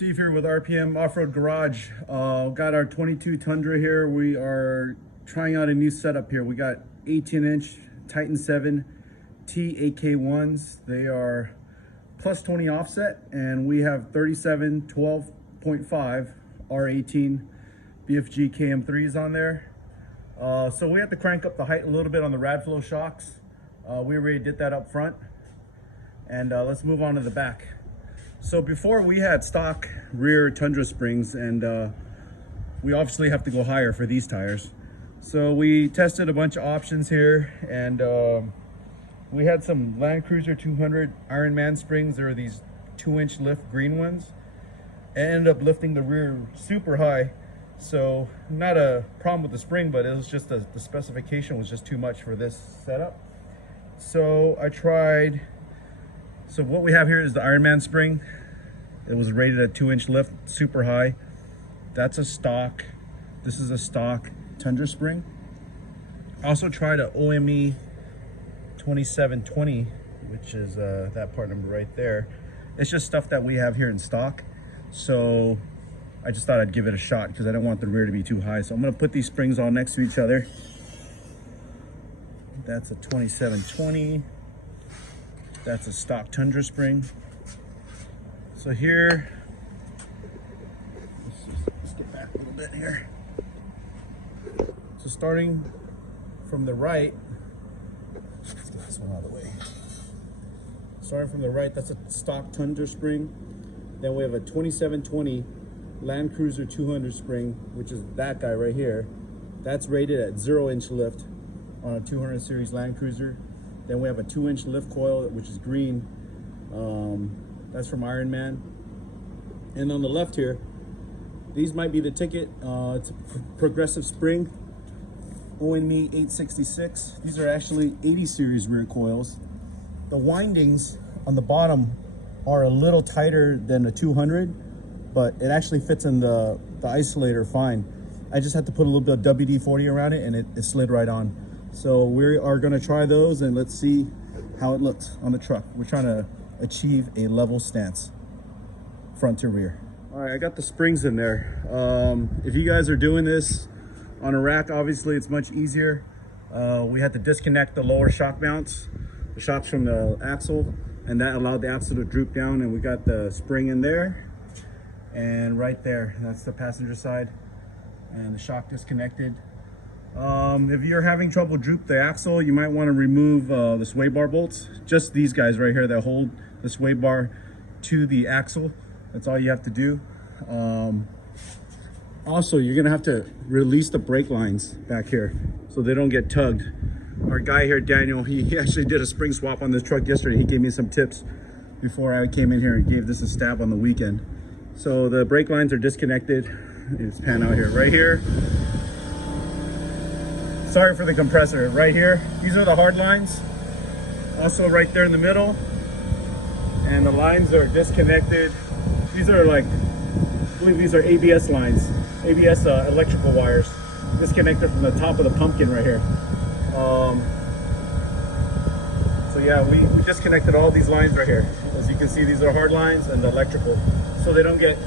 Steve here with RPM Off-Road Garage. Got our 22 Tundra here. We are trying out a new setup here. We got 18-inch Titan 7 T8K1s. They are plus 20 offset, and we have 37 12.5 R18 BFG KM3s on there. So we have to crank up the height a little bit on the rad flow shocks. We already did that up front, and let's move on to the back. So before we had stock rear Tundra springs, and we obviously have to go higher for these tires. So we tested a bunch of options here, and we had some Land Cruiser 200 Ironman springs. There are these 2-inch lift green ones. I ended up lifting the rear super high. So not a problem with the spring, but it was just the specification was just too much for this setup. So I tried. So what we have here is the Ironman spring. It was rated at 2-inch lift, super high. That's a stock. This is a stock Tundra spring. I also tried a OME 2720, which is that part number right there. It's just stuff that we have here in stock. So I just thought I'd give it a shot because I don't want the rear to be too high. So I'm gonna put these springs all next to each other. That's a 2720. That's a stock Tundra spring. So here, let's get back a little bit here. So starting from the right, let's get this one out of the way. Starting from the right, that's a stock Tundra spring. Then we have a 2720 Land Cruiser 200 spring, which is that guy right here. That's rated at 0-inch lift on a 200 series Land Cruiser. Then we have a 2-inch lift coil, which is green. That's from Ironman. And on the left here, these might be the ticket. It's a progressive spring, OME 866. These are actually 80 series rear coils. The windings on the bottom are a little tighter than a 200, but it actually fits in the isolator fine. I just had to put a little bit of WD-40 around it, and it slid right on. So we are going to try those, and let's see how it looks on the truck. We're trying to achieve a level stance, front to rear. All right, I got the springs in there. If you guys are doing this on a rack, obviously it's much easier. We had to disconnect the lower shock mounts, the shocks from the axle, and that allowed the axle to droop down, and we got the spring in there. And right there, that's the passenger side, and the shock disconnected. If you're having trouble droop the axle, you might want to remove the sway bar bolts. Just these guys right here that hold the sway bar to the axle. That's all you have to do. Also, you're gonna have to release the brake lines back here so they don't get tugged. Our guy here, Daniel, he actually did a spring swap on this truck yesterday. He gave me some tips before I came in here and gave this a stab on the weekend. So the brake lines are disconnected. Let's pan out here. Right here. Sorry for the compressor. Right here, these are the hard lines. Also right there in the middle. And the lines are disconnected. These are like, I believe these are ABS lines. ABS electrical wires. Disconnected from the top of the pumpkin right here. So yeah, we disconnected all these lines right here. As you can see, these are hard lines and the electrical. So they don't get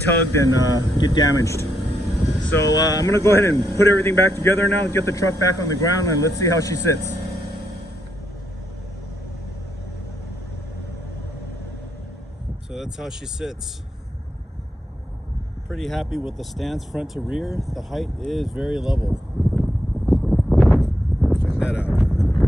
tugged and get damaged. So I'm gonna go ahead and put everything back together now, get the truck back on the ground, and let's see how she sits. So that's how she sits. Pretty happy with the stance front to rear. The height is very level. Check that out.